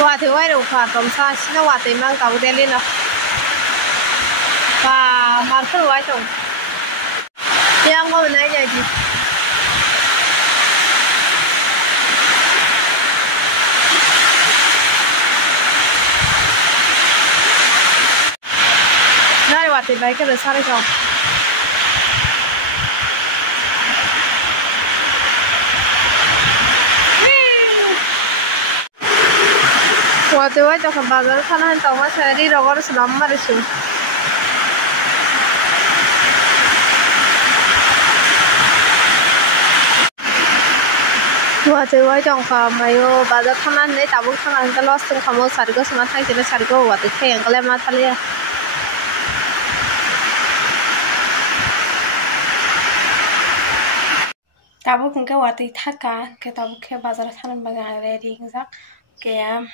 Wa thì quay đầu phạt tầm xa xin wa thì mang tàu đen lên nào và mà thử quay chồng yang ngồi này vậy gì đây wa thì mấy cái được sao đây chồng Waktu itu ke bazar sana tahu mas saya di rogor selama itu. Waktu itu ke mayo bazar sana nih tabuk sana kalau sering kamu sargo sama thang jadi sargo waktu itu yang kalian mata lihat. Tabuk mungkin waktu itu ke tabuk ke bazar sana bagian ada di ingzak kayak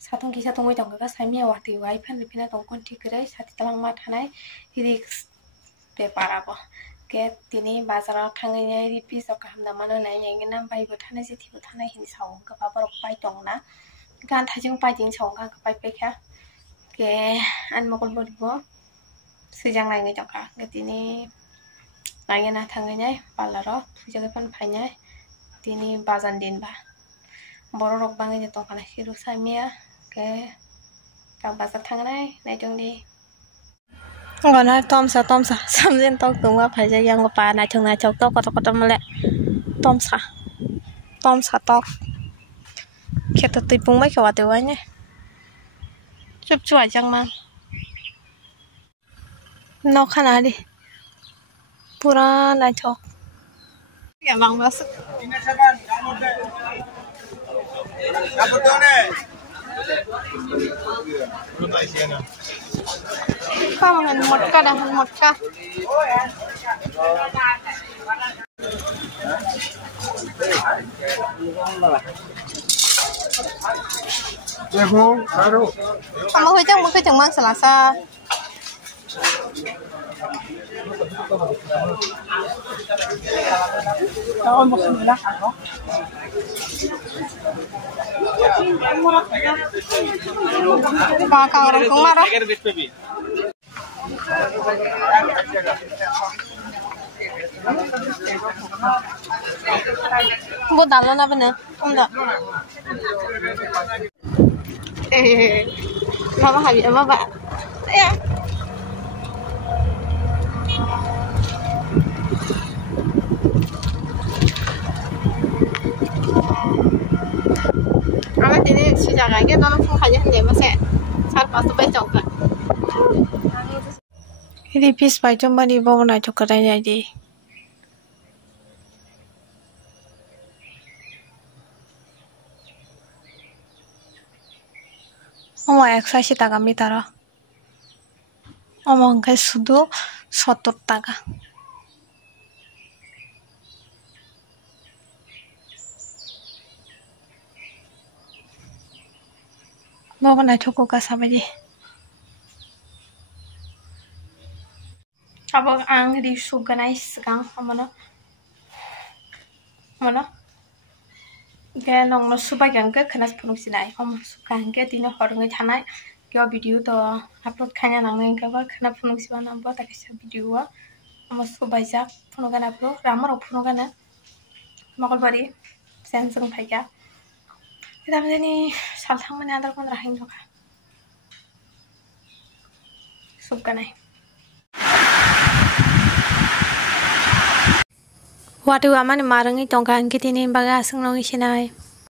Satung kisah tunggu dong kakak saya waktu wifi lebihnya tunggu tiga satu talang matanya riks bepara apa kayak ini bazar kangennya di pisau kaham mana nanya ingin nampai butana sih butana ini saung ke bapak pai dong na kan tajung pai jing saung kan ke pai peka kayak an makul bodibo sejang lainnya jangka kayak ini nanya na tangannya balaro puja kepan painya ini bazan din bah borok banget itu kan hidup saya ke bazar tangannya najung di nggak naik tomsa sambil tok tunggu apa aja yang lupa najung tok kotor melek tomsa tok kita tipung mấy cái tiêu nhé chụp chuột chẳng mà nó khá là đi pura najung ya bang masuk Kamu kan motka dah motka. Kamu kerja mang Selasa. Tahu maksudnya apa? Kakak orang kemana? Buat dalam apa nih? Enggak. Mama habis apa pak? Ya. Amat ini sudah lagi dalam fungsinya dia masih saat pas tu baca kan. Ini pis baca mana bawa nak coklatnya jadi. Oma eksaisi taka mitara. Oma angkai sudu 70 taka. Bawa nak coklat kasar aja. Apa ang di suka naik sekarang mana? Gaya nong suka yang ke kena penuh sinai. Om suka yang ke tino orang yang canai. Gaya video tu upload kanya nang yang ke kena penuh siapa nampak tak kisah video. Om suka baca penuh kan upload. Ramai orang penuh kan. Makul bari sensing pakai. Kita begini salthang mana ada pun rahim juga. Suka naik. Waktu aman marungi tongkan kita ini bagai asing nongi sinai.